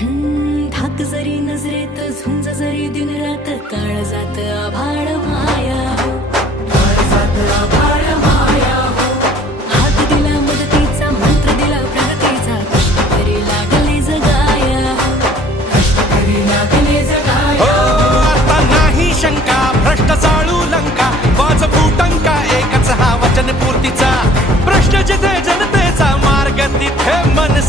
हम्म, जरी नजरेत झुंज जरी दिन रात हो. काळ जात आभाळ माया हो. हात दिला मदतीचा मंत्र दिला प्रगतीचा कष्ट करी लागले जगाया हो. हो आता नाही शंका भ्रष्ट चाळू लंका वाज फुटंका एकच हा वचन पूर्तीचा प्रश्न जिथे जनतेचा मार्ग तिथे मनसे